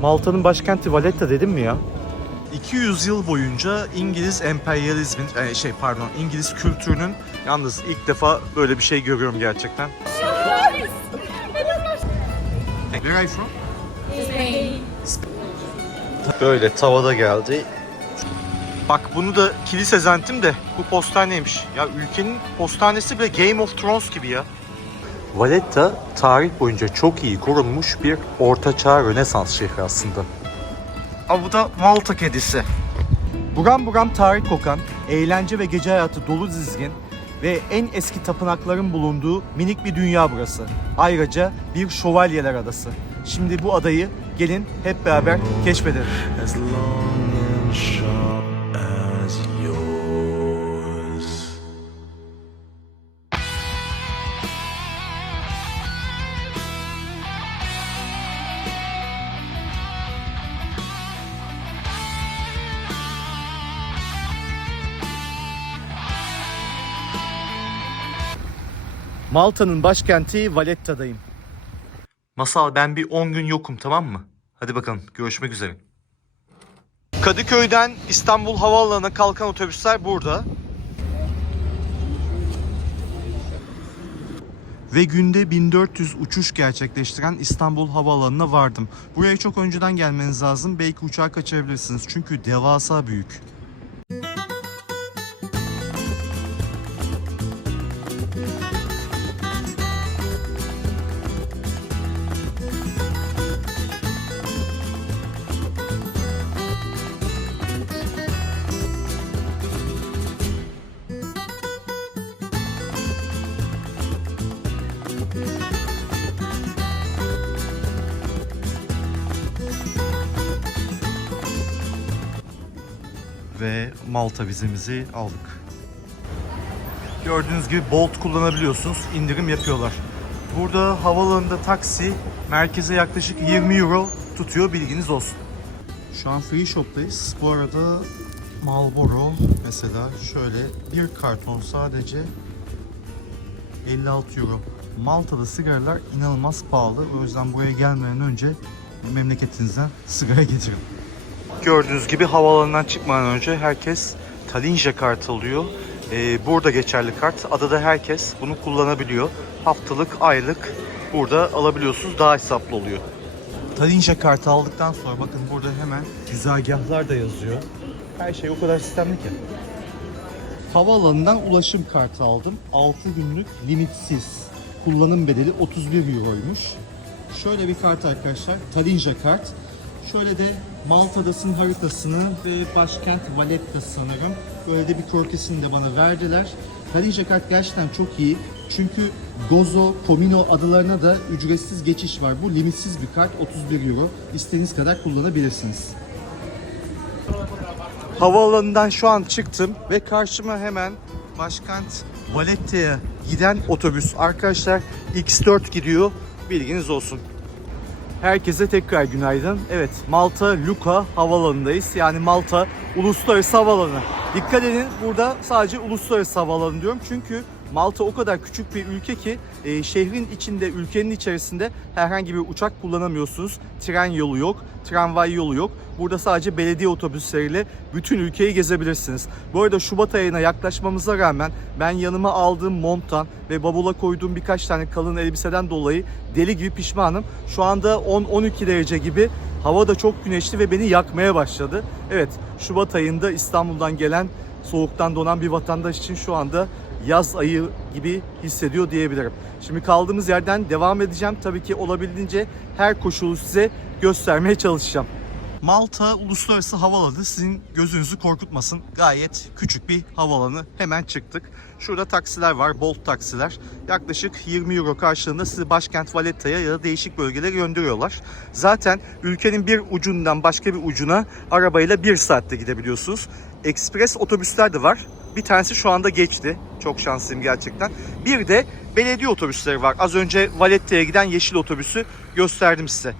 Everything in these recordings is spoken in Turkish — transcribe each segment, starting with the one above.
Malta'nın başkenti Valletta dedim mi ya? 200 yıl boyunca İngiliz emperyalizmin, e, şey pardon İngiliz kültürünün yalnız ilk defa böyle bir şey görüyorum gerçekten. Where are you from? Böyle tavada geldi. Bak bunu da kilise zannettim de bu postaneymiş. Ya ülkenin postanesi bile Game of Thrones gibi ya. Valletta tarih boyunca çok iyi korunmuş bir ortaçağ Rönesans şehri aslında. Aa, bu da Malta kedisi. Buram buram tarih kokan, eğlence ve gece hayatı dolu dizgin ve en eski tapınakların bulunduğu minik bir dünya burası. Ayrıca bir şövalyeler adası. Şimdi bu adayı gelin hep beraber keşfedelim. Malta'nın başkenti Valletta'dayım. Masal ben bir 10 gün yokum tamam mı? Hadi bakalım görüşmek üzere. Kadıköy'den İstanbul Havaalanı'na kalkan otobüsler burada. Ve günde 1400 uçuş gerçekleştiren İstanbul Havaalanı'na vardım. Buraya çok önceden gelmeniz lazım. Belki uçağı kaçırabilirsiniz. Çünkü devasa büyük. Malta vizemizi aldık. Gördüğünüz gibi Bolt kullanabiliyorsunuz. indirim yapıyorlar. Burada havalanında taksi merkeze yaklaşık 20 euro tutuyor bilginiz olsun. Şu an Free Shop'tayız. Bu arada Marlboro mesela şöyle bir karton sadece 56 euro. Malta'da sigaralar inanılmaz pahalı. O yüzden buraya gelmeden önce memleketinizden sigara getirin. Gördüğünüz gibi havaalanından çıkmadan önce herkes Talinja kart alıyor. Ee, burada geçerli kart. Adada herkes bunu kullanabiliyor. Haftalık, aylık burada alabiliyorsunuz. Daha hesaplı oluyor. Talinja kartı aldıktan sonra bakın burada hemen güzergahlar da yazıyor. Her şey o kadar sistemli ki. Havaalanından ulaşım kartı aldım. 6 günlük limitsiz. Kullanım bedeli 31 euroymuş. Şöyle bir kart arkadaşlar. Talinja kart. Şöyle de Malta haritasını ve başkent Valletta sanırım. Böyle de bir krokesini de bana verdiler. Talinja kart gerçekten çok iyi. Çünkü Gozo, Comino adalarına da ücretsiz geçiş var. Bu limitsiz bir kart. 31 euro. İstediğiniz kadar kullanabilirsiniz. Havaalanından şu an çıktım ve karşıma hemen başkent Valletta'ya giden otobüs. Arkadaşlar X4 gidiyor. Bilginiz olsun. Herkese tekrar günaydın. Evet, Malta Luka Havaalanı'ndayız. Yani Malta Uluslararası Havaalanı. Dikkat edin burada sadece Uluslararası Havaalanı diyorum. Çünkü Malta o kadar küçük bir ülke ki e, şehrin içinde, ülkenin içerisinde herhangi bir uçak kullanamıyorsunuz. Tren yolu yok, tramvay yolu yok. Burada sadece belediye otobüsleriyle bütün ülkeyi gezebilirsiniz. Bu arada Şubat ayına yaklaşmamıza rağmen ben yanıma aldığım monttan ve bavula koyduğum birkaç tane kalın elbiseden dolayı deli gibi pişmanım. Şu anda 10-12 derece gibi hava da çok güneşli ve beni yakmaya başladı. Evet Şubat ayında İstanbul'dan gelen soğuktan donan bir vatandaş için şu anda yaz ayı gibi hissediyor diyebilirim. Şimdi kaldığımız yerden devam edeceğim. Tabii ki olabildiğince her koşulu size göstermeye çalışacağım. Malta Uluslararası Havaalanı sizin gözünüzü korkutmasın. Gayet küçük bir havaalanı. Hemen çıktık. Şurada taksiler var, Bolt taksiler. Yaklaşık 20 euro karşılığında sizi başkent Valletta'ya ya da değişik bölgelere gönderiyorlar. Zaten ülkenin bir ucundan başka bir ucuna arabayla bir saatte gidebiliyorsunuz. Ekspres otobüsler de var. Bir tanesi şu anda geçti. Çok şanslıyım gerçekten. Bir de belediye otobüsleri var. Az önce Valletta'ya giden yeşil otobüsü gösterdim size.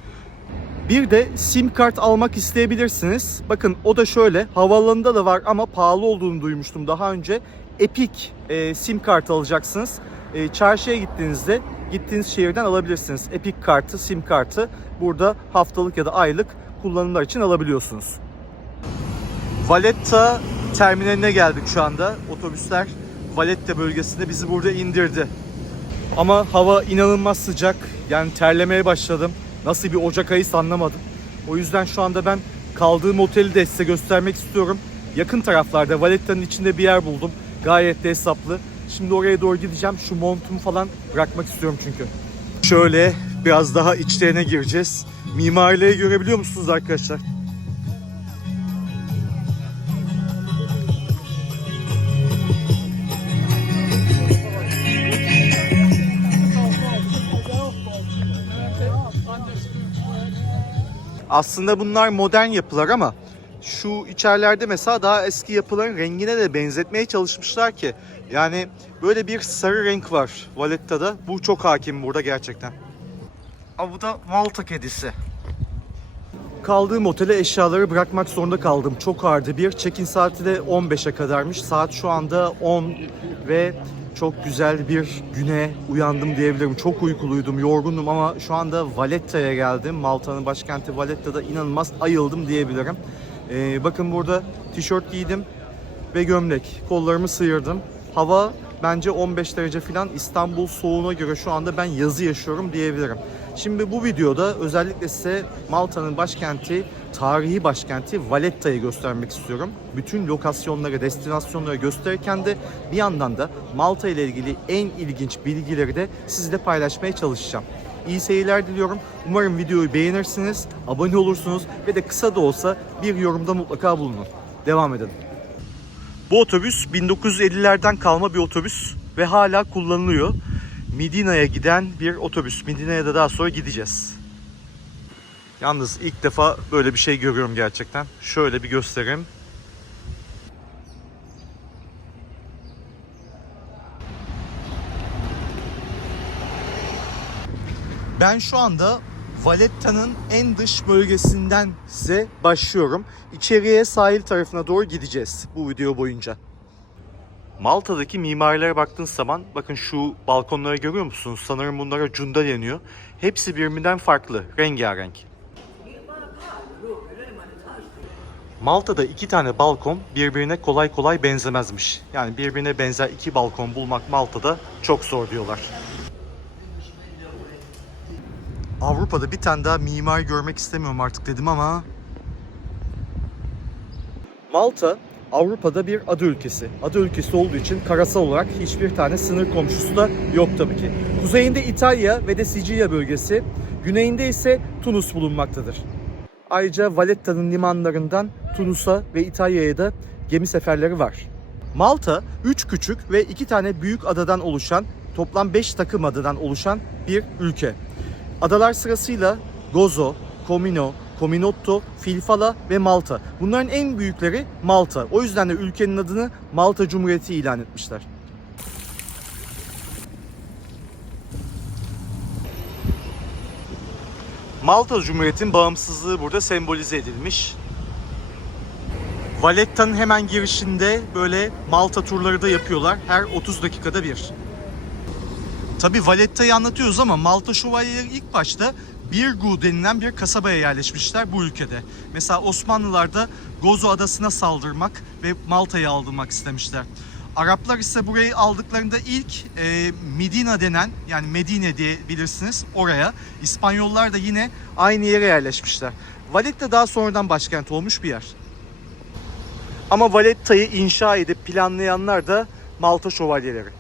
Bir de sim kart almak isteyebilirsiniz. Bakın o da şöyle havaalanında da var ama pahalı olduğunu duymuştum daha önce. Epic e, sim kartı alacaksınız. E, çarşıya gittiğinizde gittiğiniz şehirden alabilirsiniz. Epic kartı, sim kartı burada haftalık ya da aylık kullanımlar için alabiliyorsunuz. Valletta terminaline geldik şu anda. Otobüsler Valletta bölgesinde bizi burada indirdi. Ama hava inanılmaz sıcak. Yani terlemeye başladım. Nasıl bir Ocak ayı anlamadım. O yüzden şu anda ben kaldığım oteli de size göstermek istiyorum. Yakın taraflarda Valletta'nın içinde bir yer buldum. Gayet de hesaplı. Şimdi oraya doğru gideceğim. Şu montumu falan bırakmak istiyorum çünkü. Şöyle biraz daha içlerine gireceğiz. Mimarileri görebiliyor musunuz arkadaşlar? Aslında bunlar modern yapılar ama şu içerilerde mesela daha eski yapıların rengine de benzetmeye çalışmışlar ki. Yani böyle bir sarı renk var Valletta'da. Bu çok hakim burada gerçekten. Aa, bu da Malta kedisi. Kaldığım otele eşyaları bırakmak zorunda kaldım. Çok ağırdı bir. Check-in saati de 15'e kadarmış. Saat şu anda 10 ve çok güzel bir güne uyandım diyebilirim. Çok uykuluydum, yorgundum ama şu anda Valletta'ya geldim. Malta'nın başkenti Valletta'da inanılmaz ayıldım diyebilirim. Ee, bakın burada tişört giydim ve gömlek. Kollarımı sıyırdım. Hava bence 15 derece falan İstanbul soğuğuna göre şu anda ben yazı yaşıyorum diyebilirim. Şimdi bu videoda özellikle size Malta'nın başkenti, tarihi başkenti Valletta'yı göstermek istiyorum. Bütün lokasyonları, destinasyonları gösterirken de bir yandan da Malta ile ilgili en ilginç bilgileri de sizle paylaşmaya çalışacağım. İyi seyirler diliyorum. Umarım videoyu beğenirsiniz, abone olursunuz ve de kısa da olsa bir yorumda mutlaka bulunun. Devam edelim. Bu otobüs 1950'lerden kalma bir otobüs ve hala kullanılıyor. Midina'ya giden bir otobüs. Midina'ya da daha sonra gideceğiz. Yalnız ilk defa böyle bir şey görüyorum gerçekten. Şöyle bir göstereyim. Ben şu anda Valletta'nın en dış bölgesinden size başlıyorum. İçeriye sahil tarafına doğru gideceğiz bu video boyunca. Malta'daki mimarilere baktığınız zaman bakın şu balkonları görüyor musunuz? Sanırım bunlara cunda deniyor. Hepsi birbirinden farklı, rengarenk. Malta'da iki tane balkon birbirine kolay kolay benzemezmiş. Yani birbirine benzer iki balkon bulmak Malta'da çok zor diyorlar. Avrupa'da bir tane daha mimari görmek istemiyorum artık dedim ama... Malta Avrupa'da bir ada ülkesi. Ada ülkesi olduğu için karasal olarak hiçbir tane sınır komşusu da yok tabii ki. Kuzeyinde İtalya ve de Sicilya bölgesi, güneyinde ise Tunus bulunmaktadır. Ayrıca Valletta'nın limanlarından Tunus'a ve İtalya'ya da gemi seferleri var. Malta 3 küçük ve 2 tane büyük adadan oluşan toplam 5 takım adadan oluşan bir ülke. Adalar sırasıyla Gozo, Comino, Cominotto, Filfala ve Malta. Bunların en büyükleri Malta. O yüzden de ülkenin adını Malta Cumhuriyeti ilan etmişler. Malta Cumhuriyeti'nin bağımsızlığı burada sembolize edilmiş. Valletta'nın hemen girişinde böyle Malta turları da yapıyorlar. Her 30 dakikada bir. Tabi Valletta'yı anlatıyoruz ama Malta şövalyeleri ilk başta Birgu denilen bir kasabaya yerleşmişler bu ülkede. Mesela Osmanlılar da Gozo adasına saldırmak ve Malta'yı aldırmak istemişler. Araplar ise burayı aldıklarında ilk e, Medina denen yani Medine diye bilirsiniz oraya. İspanyollar da yine aynı yere yerleşmişler. Valletta daha sonradan başkent olmuş bir yer. Ama Valletta'yı inşa edip planlayanlar da Malta şövalyeleri.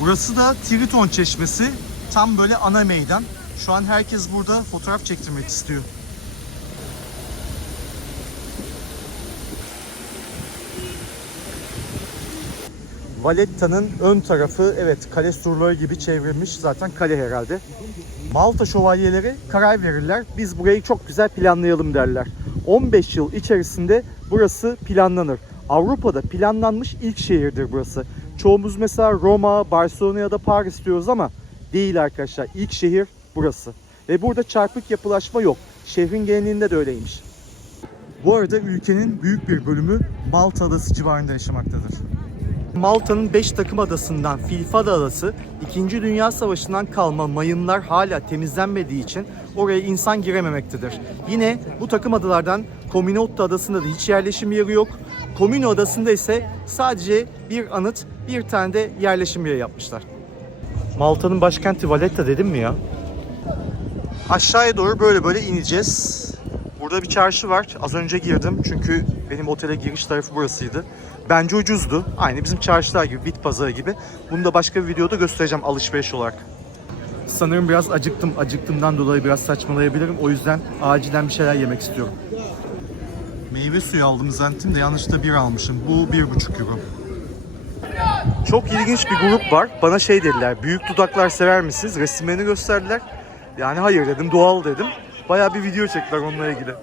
Burası da Triton Çeşmesi. Tam böyle ana meydan. Şu an herkes burada fotoğraf çektirmek istiyor. Valletta'nın ön tarafı evet kale surları gibi çevrilmiş. Zaten kale herhalde. Malta şövalyeleri karar verirler. Biz burayı çok güzel planlayalım derler. 15 yıl içerisinde burası planlanır. Avrupa'da planlanmış ilk şehirdir burası. Çoğumuz mesela Roma, Barcelona ya da Paris diyoruz ama değil arkadaşlar. İlk şehir burası. Ve burada çarpık yapılaşma yok. Şehrin genelinde de öyleymiş. Bu arada ülkenin büyük bir bölümü Malta adası civarında yaşamaktadır. Malta'nın 5 takım adasından Filfada Adası 2. Dünya Savaşı'ndan kalma mayınlar hala temizlenmediği için oraya insan girememektedir. Yine bu takım adalardan Cominotta Adası'nda da hiç yerleşim yeri yok. Comino Adası'nda ise sadece bir anıt, bir tane de yerleşim yeri yapmışlar. Malta'nın başkenti Valletta dedim mi ya? Aşağıya doğru böyle böyle ineceğiz. Burada bir çarşı var. Az önce girdim çünkü benim otele giriş tarafı burasıydı. Bence ucuzdu. Aynı bizim çarşılar gibi, bit pazarı gibi. Bunu da başka bir videoda göstereceğim alışveriş olarak. Sanırım biraz acıktım. Acıktığımdan dolayı biraz saçmalayabilirim. O yüzden acilen bir şeyler yemek istiyorum. Meyve suyu aldım zannetim de yanlışlıkla bir almışım. Bu bir buçuk euro. Çok ilginç bir grup var. Bana şey dediler. Büyük dudaklar sever misiniz? Resimlerini gösterdiler. Yani hayır dedim. Doğal dedim. Bayağı bir video çektiler onunla ilgili.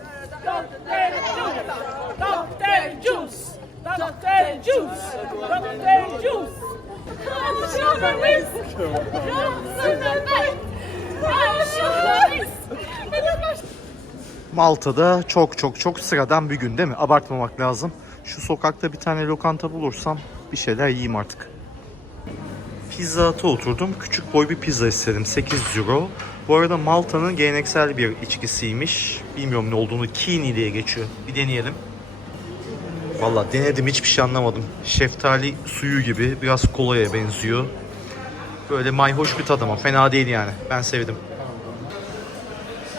Malta'da çok çok çok sıradan bir gün değil mi? Abartmamak lazım. Şu sokakta bir tane lokanta bulursam bir şeyler yiyeyim artık. Pizza oturdum. Küçük boy bir pizza istedim. 8 euro. Bu arada Malta'nın geleneksel bir içkisiymiş. Bilmiyorum ne olduğunu. Kini diye geçiyor. Bir deneyelim. Valla denedim hiçbir şey anlamadım. Şeftali suyu gibi biraz kolaya benziyor. Böyle mayhoş bir tad ama fena değil yani. Ben sevdim.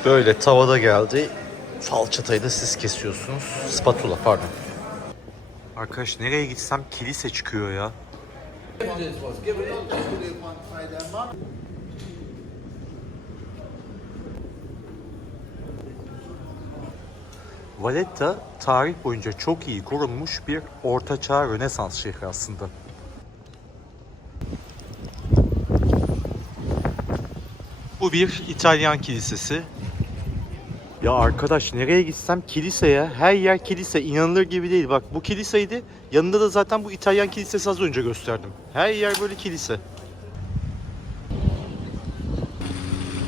Böyle tavada geldi. Falçatayı da siz kesiyorsunuz. Spatula pardon. Arkadaş nereye gitsem kilise çıkıyor ya. Valletta tarih boyunca çok iyi korunmuş bir ortaçağ Rönesans şehri aslında. Bu bir İtalyan kilisesi. Ya arkadaş nereye gitsem kiliseye, her yer kilise inanılır gibi değil. Bak bu kiliseydi, yanında da zaten bu İtalyan kilisesi az önce gösterdim. Her yer böyle kilise.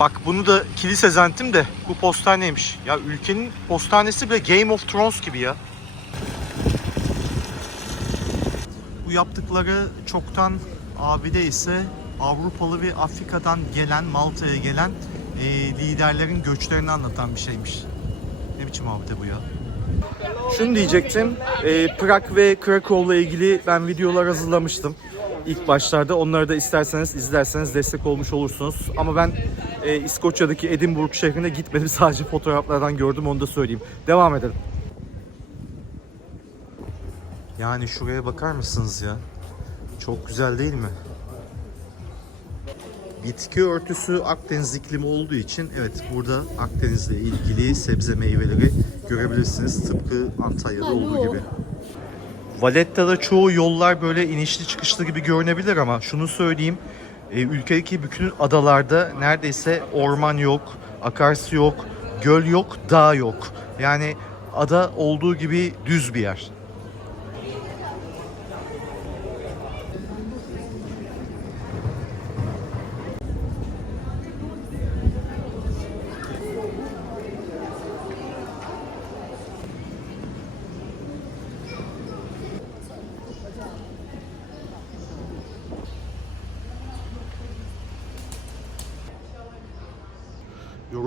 Bak bunu da kilise zannettim de bu postaneymiş. Ya ülkenin postanesi bile Game of Thrones gibi ya. Bu yaptıkları çoktan abide ise Avrupalı ve Afrika'dan gelen, Malta'ya gelen e, liderlerin göçlerini anlatan bir şeymiş. Ne biçim abide bu ya? Şunu diyecektim. E, Prag ve Krakow'la ilgili ben videolar hazırlamıştım. İlk başlarda onları da isterseniz izlerseniz destek olmuş olursunuz. Ama ben e, İskoçya'daki Edinburgh şehrine gitmedim. Sadece fotoğraflardan gördüm onu da söyleyeyim. Devam edelim. Yani şuraya bakar mısınız ya? Çok güzel değil mi? Bitki örtüsü Akdeniz iklimi olduğu için evet burada Akdeniz'le ilgili sebze meyveleri görebilirsiniz tıpkı Antalya'da olduğu gibi. Valletta'da çoğu yollar böyle inişli çıkışlı gibi görünebilir ama şunu söyleyeyim. e, ülkedeki bütün adalarda neredeyse orman yok, akarsu yok, göl yok, dağ yok. Yani ada olduğu gibi düz bir yer.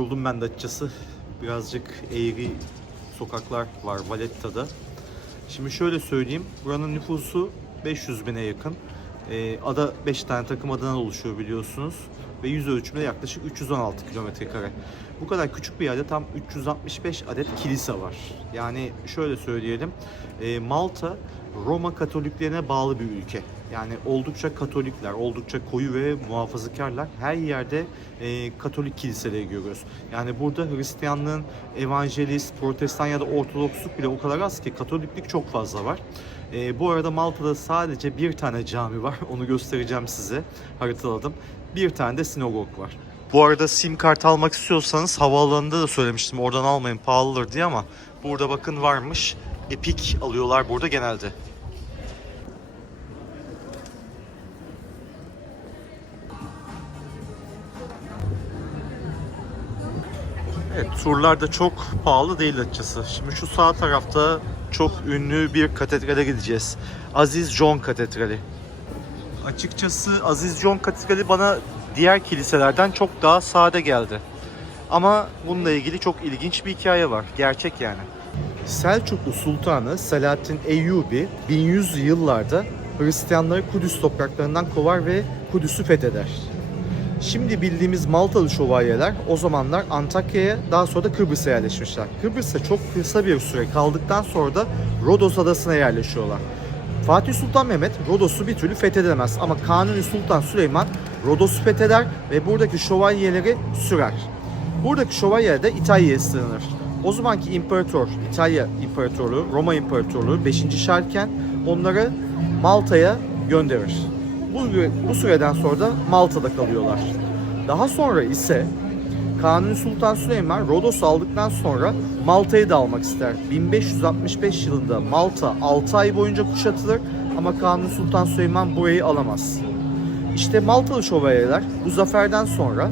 Yoruldum ben de açıkçası. Birazcık eğri sokaklar var Valletta'da. Şimdi şöyle söyleyeyim. Buranın nüfusu 500 bine yakın. Ee, ada 5 tane takım adadan oluşuyor biliyorsunuz. Ve yüz ölçümde yaklaşık 316 kilometre kare. Bu kadar küçük bir yerde tam 365 adet kilise var. Yani şöyle söyleyelim. e, Malta Roma Katoliklerine bağlı bir ülke. Yani oldukça Katolikler, oldukça koyu ve muhafazakarlar. Her yerde e, Katolik kiliseleri görüyoruz. Yani burada Hristiyanlığın evangelist, protestan ya da ortodoksluk bile o kadar az ki Katoliklik çok fazla var. E, bu arada Malta'da sadece bir tane cami var. Onu göstereceğim size. Haritaladım. Bir tane de sinagog var. Bu arada sim kart almak istiyorsanız havaalanında da söylemiştim. Oradan almayın pahalıdır diye ama burada bakın varmış. Epic alıyorlar burada genelde. Turlar da çok pahalı değil açıkçası. Şimdi şu sağ tarafta çok ünlü bir katedrale gideceğiz. Aziz John Katedrali. Açıkçası Aziz John Katedrali bana diğer kiliselerden çok daha sade geldi. Ama bununla ilgili çok ilginç bir hikaye var. Gerçek yani. Selçuklu Sultanı Selahattin Eyyubi 1100 yıllarda Hristiyanları Kudüs topraklarından kovar ve Kudüs'ü fetheder. Şimdi bildiğimiz Maltalı şövalyeler o zamanlar Antakya'ya daha sonra da Kıbrıs'a yerleşmişler. Kıbrıs'ta çok kısa bir süre kaldıktan sonra da Rodos adasına yerleşiyorlar. Fatih Sultan Mehmet Rodos'u bir türlü fethedemez ama Kanuni Sultan Süleyman Rodos'u fetheder ve buradaki şövalyeleri sürer. Buradaki şövalyeler de İtalya'ya sığınır. O zamanki imparator, İtalya İmparatorluğu, Roma İmparatorluğu 5. Şarken onları Malta'ya gönderir. Bu, bu süreden sonra da Malta'da kalıyorlar. Daha sonra ise Kanuni Sultan Süleyman Rodos'u aldıktan sonra Malta'yı da almak ister. 1565 yılında Malta 6 ay boyunca kuşatılır ama Kanuni Sultan Süleyman burayı alamaz. İşte Maltalı şövalyeler bu zaferden sonra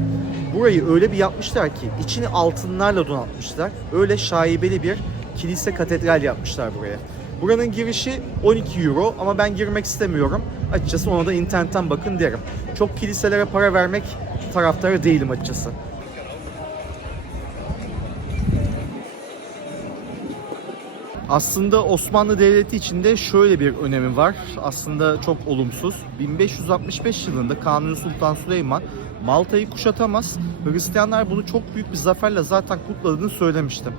burayı öyle bir yapmışlar ki içini altınlarla donatmışlar. Öyle şaibeli bir kilise katedral yapmışlar buraya. Buranın girişi 12 euro ama ben girmek istemiyorum. Açıkçası ona da internetten bakın derim. Çok kiliselere para vermek taraftarı değilim açıkçası. Aslında Osmanlı Devleti içinde şöyle bir önemi var. Aslında çok olumsuz. 1565 yılında Kanuni Sultan Süleyman Malta'yı kuşatamaz. Hristiyanlar bunu çok büyük bir zaferle zaten kutladığını söylemiştim.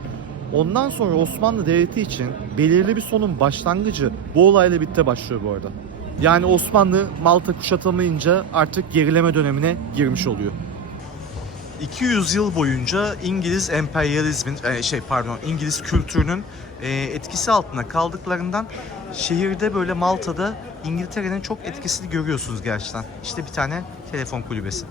Ondan sonra Osmanlı Devleti için belirli bir sonun başlangıcı bu olayla birlikte başlıyor bu arada. Yani Osmanlı Malta kuşatamayınca artık gerileme dönemine girmiş oluyor. 200 yıl boyunca İngiliz emperyalizmin e, şey pardon İngiliz kültürünün e, etkisi altında kaldıklarından şehirde böyle Malta'da İngiltere'nin çok etkisini görüyorsunuz gerçekten. İşte bir tane telefon kulübesi.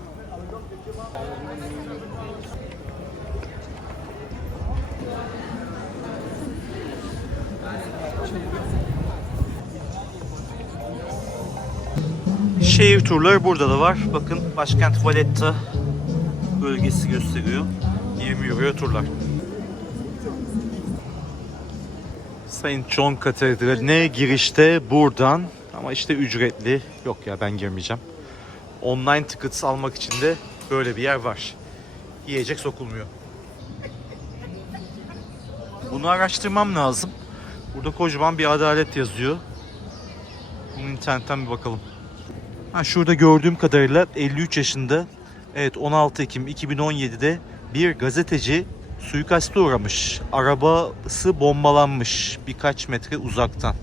Şehir turları burada da var. Bakın başkent Valletta bölgesi gösteriyor. 20 euroya turlar. Saint John Katedrali'ne girişte buradan ama işte ücretli. Yok ya ben girmeyeceğim. Online tickets almak için de böyle bir yer var. Yiyecek sokulmuyor. Bunu araştırmam lazım. Burada kocaman bir adalet yazıyor. Bunu internetten bir bakalım. Ha, şurada gördüğüm kadarıyla 53 yaşında Evet 16 Ekim 2017'de bir gazeteci suikaste uğramış. Arabası bombalanmış birkaç metre uzaktan.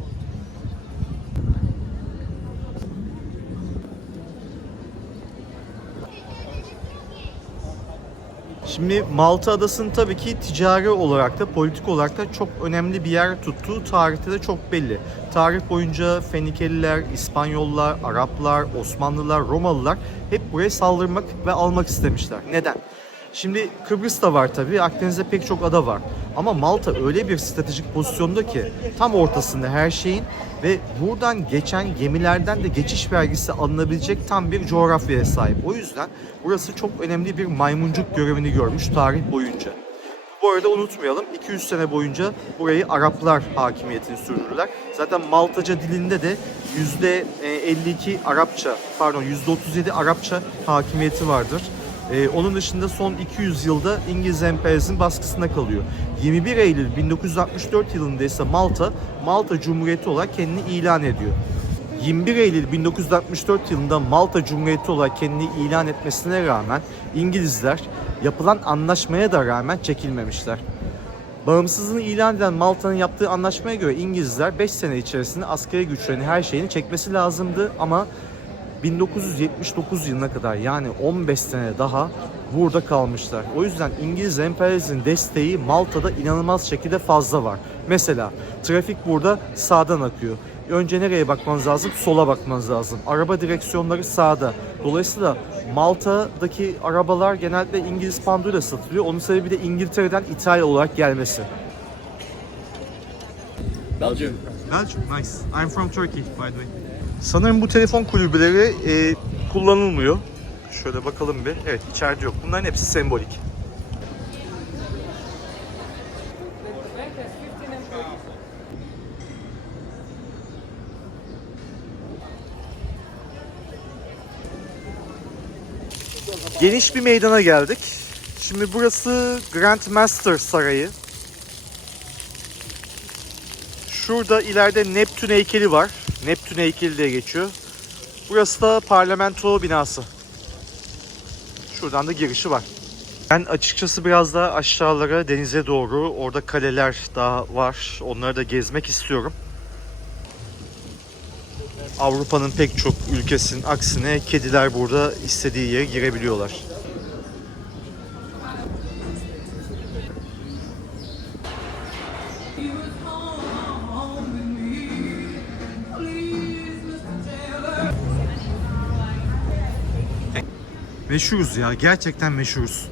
Şimdi Malta Adası'nın tabii ki ticari olarak da politik olarak da çok önemli bir yer tuttuğu tarihte de çok belli. Tarih boyunca Fenikeliler, İspanyollar, Araplar, Osmanlılar, Romalılar hep buraya saldırmak ve almak istemişler. Neden? Şimdi Kıbrıs da var tabii, Akdeniz'de pek çok ada var. Ama Malta öyle bir stratejik pozisyonda ki tam ortasında her şeyin ve buradan geçen gemilerden de geçiş vergisi alınabilecek tam bir coğrafyaya sahip. O yüzden burası çok önemli bir maymuncuk görevini görmüş tarih boyunca. Bu arada unutmayalım 200 sene boyunca burayı Araplar hakimiyetini sürdürdüler. Zaten Maltaca dilinde de %52 Arapça pardon %37 Arapça hakimiyeti vardır. Ee, onun dışında son 200 yılda İngiliz emperyalizmin baskısında kalıyor. 21 Eylül 1964 yılında ise Malta, Malta Cumhuriyeti olarak kendini ilan ediyor. 21 Eylül 1964 yılında Malta Cumhuriyeti olarak kendini ilan etmesine rağmen İngilizler yapılan anlaşmaya da rağmen çekilmemişler. Bağımsızlığını ilan eden Malta'nın yaptığı anlaşmaya göre İngilizler 5 sene içerisinde askeri güçlerini her şeyini çekmesi lazımdı ama 1979 yılına kadar yani 15 sene daha burada kalmışlar. O yüzden İngiliz emperyalizmin desteği Malta'da inanılmaz şekilde fazla var. Mesela trafik burada sağdan akıyor. Önce nereye bakmanız lazım? Sola bakmanız lazım. Araba direksiyonları sağda. Dolayısıyla Malta'daki arabalar genellikle İngiliz panduyla satılıyor. Onun sebebi de İngiltere'den ithal olarak gelmesi. Belgium. Belgium, nice. I'm from Turkey, by the way. Sanırım bu telefon kulübeleri e, kullanılmıyor. Şöyle bakalım bir. Evet içeride yok. Bunların hepsi sembolik. Geniş bir meydana geldik. Şimdi burası Grand Master Sarayı. Şurada ileride Neptün heykeli var. Neptün heykeli diye geçiyor. Burası da parlamento binası. Şuradan da girişi var. Ben açıkçası biraz daha aşağılara denize doğru orada kaleler daha var. Onları da gezmek istiyorum. Avrupa'nın pek çok ülkesinin aksine kediler burada istediği yere girebiliyorlar. Meşhuruz ya. Gerçekten meşhuruz.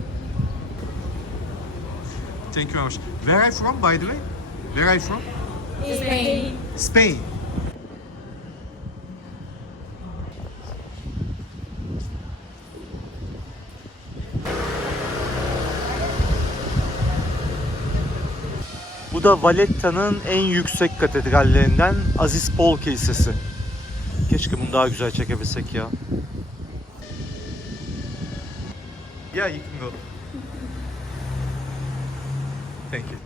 Thank you very much. Where are you from by the way? Where are you from? Spain. Spain. Bu da Valletta'nın en yüksek katedrallerinden Aziz Paul Kilisesi. Keşke bunu daha güzel çekebilsek ya. Yeah, you can go. Thank you.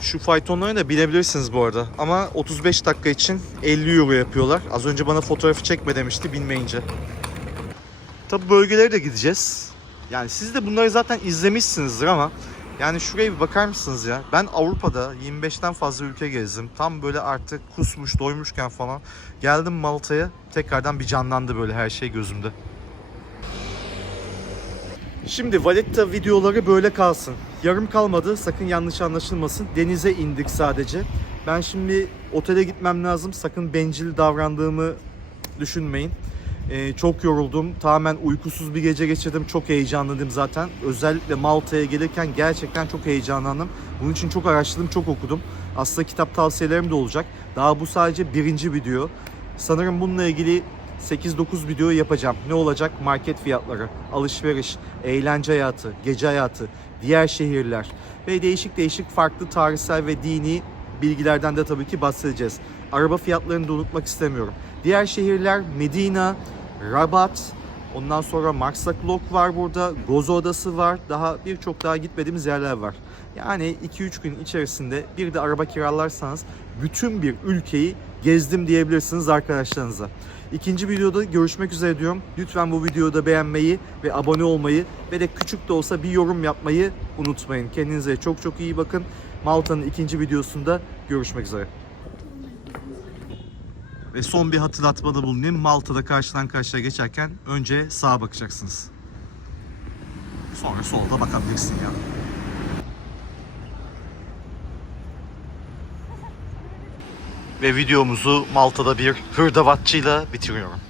Şu faytonları da binebilirsiniz bu arada. Ama 35 dakika için 50 euro yapıyorlar. Az önce bana fotoğrafı çekme demişti binmeyince. Tabi bölgelere de gideceğiz. Yani siz de bunları zaten izlemişsinizdir ama yani şuraya bir bakar mısınız ya? Ben Avrupa'da 25'ten fazla ülke gezdim. Tam böyle artık kusmuş, doymuşken falan geldim Malta'ya. Tekrardan bir canlandı böyle her şey gözümde. Şimdi Valletta videoları böyle kalsın. Yarım kalmadı. Sakın yanlış anlaşılmasın. Denize indik sadece. Ben şimdi otele gitmem lazım. Sakın bencil davrandığımı düşünmeyin. Ee, çok yoruldum. Tamamen uykusuz bir gece geçirdim. Çok heyecanlıydım zaten. Özellikle Malta'ya gelirken gerçekten çok heyecanlandım. Bunun için çok araştırdım, çok okudum. Aslında kitap tavsiyelerim de olacak. Daha bu sadece birinci video. Sanırım bununla ilgili 8-9 video yapacağım. Ne olacak? Market fiyatları, alışveriş, eğlence hayatı, gece hayatı, diğer şehirler ve değişik değişik farklı tarihsel ve dini bilgilerden de tabii ki bahsedeceğiz. Araba fiyatlarını da unutmak istemiyorum. Diğer şehirler Medina, Rabat, ondan sonra Marsaklok var burada, Gozo Adası var. Daha birçok daha gitmediğimiz yerler var. Yani 2-3 gün içerisinde bir de araba kiralarsanız bütün bir ülkeyi gezdim diyebilirsiniz arkadaşlarınıza. İkinci videoda görüşmek üzere diyorum. Lütfen bu videoyu da beğenmeyi ve abone olmayı ve de küçük de olsa bir yorum yapmayı unutmayın. Kendinize çok çok iyi bakın. Malta'nın ikinci videosunda görüşmek üzere. Ve son bir hatırlatmada bulunayım. Malta'da karşıdan karşıya geçerken önce sağa bakacaksınız. Sonra solda bakabilirsin ya. Ve videomuzu Malta'da bir hırdavatçıyla bitiriyorum.